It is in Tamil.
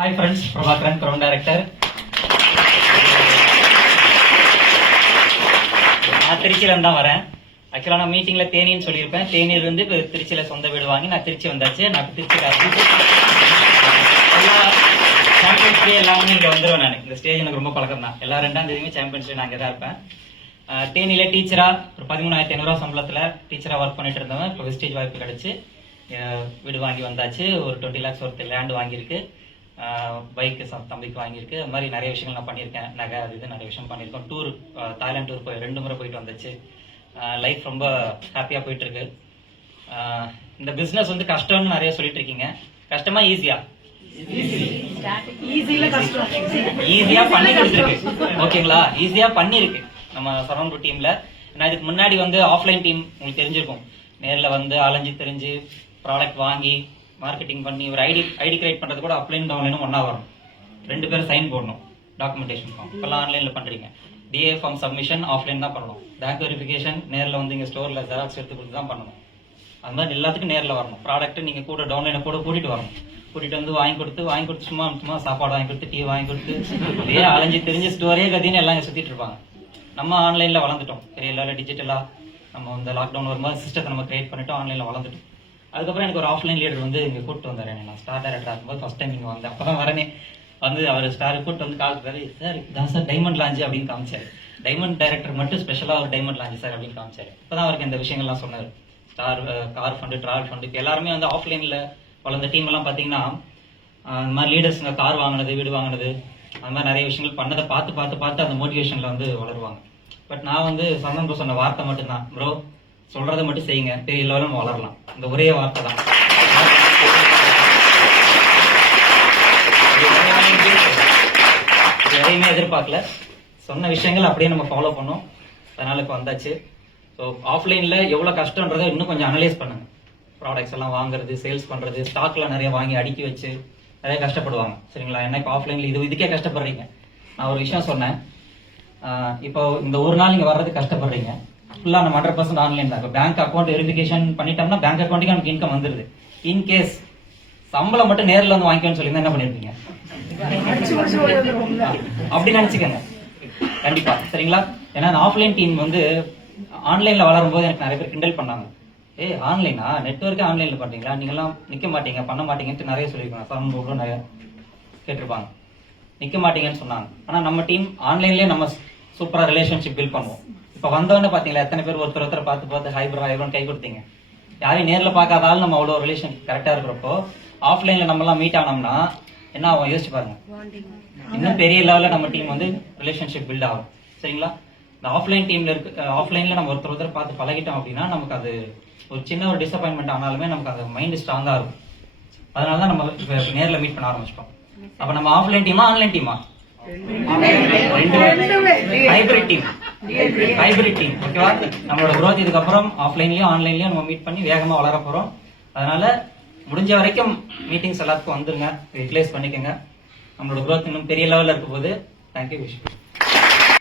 Hi friends, Prabhakaran, Crown Director. நான் திருச்சியில தான் வரேன். ஆக்சுவலா நான் மீட்டிங்ல தேனின்னு சொல்லியிருப்பேன். தேனியில இருந்து இப்போ திருச்சியில சொந்த வீடு வாங்கி நான் திருச்சி வந்தாச்சு. நான் திருச்சி எல்லா சாம்பியன்ஸ் டே எல்லாமே இங்க வந்துடுவேன். நான் இந்த ஸ்டேஜ் எனக்கு ரொம்ப பழக்கம் தான். எல்லா 2ஆம் தேதியுமே சாம்பியன்ஸ் டே நான் அங்கே தான் இருப்பேன். தேனியில டீச்சரா ஒரு 13,500 சம்பளத்துல டீச்சரா ஒர்க் பண்ணிட்டு இருந்தவன் இப்போ வெஸ்டேஜ் வாய்ப்பு கிடைச்சு வீடு வாங்கி வந்தாச்சு. ஒரு 20 lakhs ஒருத்தர் லேண்ட் வாங்கியிருக்கு. பைக்கு தம்பிக்கு வாங்கியிருக்கு. அது மாதிரி நிறைய விஷயங்கள் நான் பண்ணியிருக்கேன். நகை அது இது நிறைய விஷயம் பண்ணியிருக்கோம். டூர் தாய்லாந்து டூர் போய் 2 முறை போயிட்டு வந்துச்சு. லைஃப் ரொம்ப ஹாப்பியாக போயிட்டு இருக்கு. இந்த பிஸ்னஸ் வந்து கஷ்டம்னு நிறைய சொல்லிட்டு இருக்கீங்க. கஷ்டமா ஈஸியா? ஈஸியா பண்ணி கொடுத்துருக்கு. ஓகேங்களா? ஈஸியா பண்ணிருக்கு நம்ம சரௌண்ட் டீம்ல. நான் இதுக்கு முன்னாடி வந்து ஆஃப்லைன் டீம் உங்களுக்கு தெரிஞ்சிருக்கும். நேரில் வந்து அலைஞ்சு தெரிஞ்சு ப்ராடக்ட் வாங்கி மார்க்கெட்டிங் பண்ணி ஒரு ஐடி கிரியேட் பண்றது கூட அப்ளைன் டவுன்லைனும் ஒன்னா வரும். 2 பேரும் சைன் போடணும் டாக்குமெண்டேஷன் ஃபார்ம். இப்பெல்லாம் ஆன்லைன்ல பண்றீங்க. டிஏ ஃபார்ம் சப்மிஷன் ஆஃப்லைன் தான் பண்ணணும். பேங்க் வெரிஃபிகேஷன் நேரில் வந்து இங்கே ஸ்டோர்ல ஜெராக்ஸ் எடுத்து கொடுத்து தான் பண்ணணும். அது மாதிரி எல்லாத்துக்கும் நேரில் வரணும். ப்ராடக்ட் நீங்க கூட டவுன்லைனை கூட கூட்டிட்டு வரணும். கூட்டிட்டு வந்து வாங்கி கொடுத்து சும்மா சாப்பாடு வாங்கி கொடுத்து டீ வாங்கி கொடுத்து அப்படியே அலைஞ்சு தெரிஞ்ச ஸ்டோரே கதின்னு எல்லாம் சுத்திட்டு இருப்பாங்க. நம்ம ஆன்லைன்ல வளர்ந்துட்டோம். பெரிய லெவலில் டிஜிட்டலா நம்ம இந்த லாக்டவுன் வரும்போது சிஸ்டத்தை நம்ம கிரியேட் பண்ணிட்டோம். ஆன்லைன்ல வளர்ந்துட்டோம். அதுக்கப்புறம் எனக்கு ஒரு ஆஃப்லைன் லீடர் வந்து இங்கே கூப்பிட்டு வந்தார். நான் ஸ்டார் டைரக்டர் ஆகும்போது ஃபர்ஸ்ட் டைம் இங்கே வந்தேன். அப்போ தான் வரனே வந்து அவர் ஸ்டார் கூப்பிட்டு வந்து கால் பண்ணி சார் இதான் சார் டைமண்ட் லான்ச் அப்படின்னு காமிச்சாரு. டைமண்ட் டைரக்டர் மட்டும் ஸ்பெஷலாக ஒரு டைமண்ட் லான்ச் சார் அப்படின்னு காமிச்சாரு. இப்போ தான் அவருக்கு இந்த விஷயங்கள்லாம் சொன்னார். Star car fund, travel fund இப்போ எல்லாருமே வந்து ஆஃப்லைனில் வளர்ந்த டீம் எல்லாம் பார்த்தீங்கன்னா இந்த மாதிரி லீடர்ஸுங்க கார் வாங்கினது, வீடு வாங்கினது, அது மாதிரி நிறைய விஷயங்கள் பண்ணதை பார்த்து அந்த மோட்டிவேஷனில் வந்து வளருவாங்க. பட் நான் வந்து சந்தன் சொன்ன வார்த்தை மட்டும்தான், ப்ரோ சொல்றதை மட்டும் செய்யுங்க, பெரிய லெவலில் நம்ம வளரலாம். இந்த ஒரே வார்த்தை தான். எதையுமே எதிர்பார்க்கல. சொன்ன விஷயங்கள் அப்படியே நம்ம ஃபாலோ பண்ணோம். அதனால இப்போ வந்தாச்சு. ஸோ ஆஃப்லைன்ல எவ்வளவு கஷ்டன்றதை இன்னும் கொஞ்சம் அனலைஸ் பண்ணுங்க. ப்ராடக்ட்ஸ் எல்லாம் வாங்குறது, சேல்ஸ் பண்றது, ஸ்டாக்ல நிறைய வாங்கி அடுக்கி வச்சு நிறைய கஷ்டப்படுவாங்க. சரிங்களா? ஏன்னா இப்போ ஆஃப்லைன்ல இதுக்கே கஷ்டப்படுறீங்க. நான் ஒரு விஷயம் சொன்னேன். இப்போ இந்த ஒரு நாள் நீங்க வர்றது கஷ்டப்படுறீங்க. ஃபுல்லா நம்ம 100% ஆன்லைன் தான். இப்போ பேங்க் அக்கௌண்ட் வெரிஃபிகேஷன் பண்ணிட்டோம்னா பேங்க் அக்கௌண்ட்டுக்கு நமக்கு இன்கம் வந்துருது. இன்கேஸ் சம்பளம் மட்டும் நேரில் வந்து வாங்கிக்கணும்னு சொல்லி என்ன பண்ணிருப்பீங்க? அப்படி நினைச்சுக்கோங்க கண்டிப்பா. சரிங்களா? ஏன்னா ஆஃப்லைன் டீம் வந்து ஆன்லைன்ல வளரும் போது எனக்கு நிறைய பேர் கிண்டல் பண்ணாங்க. ஆன்லைனா நெட்வொர்க்கே ஆன்லைன்ல பண்றீங்களா, நீங்க எல்லாம் நிக்க மாட்டீங்க பண்ண மாட்டீங்கன்னு நிறைய சொல்லியிருக்காங்க. சரௌண்ட் நிறைய கேட்டிருப்பாங்க. நிக்க மாட்டீங்கன்னு சொன்னாங்க. ஆனா நம்ம டீம் ஆன்லைன்லயே நம்ம சூப்பரா ரிலேஷன்ஷிப் பில்ட் பண்ணுவோம். இப்ப வந்தவொடனே பாத்தீங்களா எத்தனை பேர் ஒருத்தர் பார்த்து ஹைப்ரோன்னு கை கொடுத்தீங்க. யாரையும் நேர்ல பார்க்காதாலும் நம்ம அவ்வளவு ரிலேஷன் கரெக்டா இருக்கிறப்போ ஆஃப்லைன்ல நம்ம எல்லாம் மீட் ஆனோம்னா என்ன ஆகும் யோசிச்சு பாருங்க. இன்னும் பெரிய லெவல்ல நம்ம டீம் வந்து ரிலேஷன்ஷிப் பில்ட் ஆகும். சரிங்களா? இந்த ஆஃப்லைன் டீம்ல ஆஃப்லைன்ல நம்ம ஒருத்தர் பார்த்து பழகிட்டோம் அப்படின்னா நமக்கு அது ஒரு சின்ன ஒரு டிசப்பாயின்மெண்ட் ஆனாலுமே நமக்கு அது மைண்ட் ஸ்ட்ராங்கா இருக்கும். அதனாலதான் நம்ம நேர்ல மீட் பண்ண ஆரம்பிச்சிட்டோம். அப்ப நம்ம ஆஃப்லைன் டீமா ஆன்லைன் டீமா? Hybrid team. ஓகேவா? நம்மளோட growth இதுக்கு அப்புறம் ஆஃப்லைன்லயும் ஆன்லைன்லயும் நம்ம மீட் பண்ணி வேகமா வளர போறோம். அதனால முடிஞ்ச வரைக்கும் மீட்டிங்ஸ் எல்லாத்துக்கும் வந்துருங்க, யூட்டிலைஸ் பண்ணிக்கோங்க. நம்மளோட growth இன்னும் பெரிய லெவல்ல இருக்க போது. தேங்க்யூ. விஷ்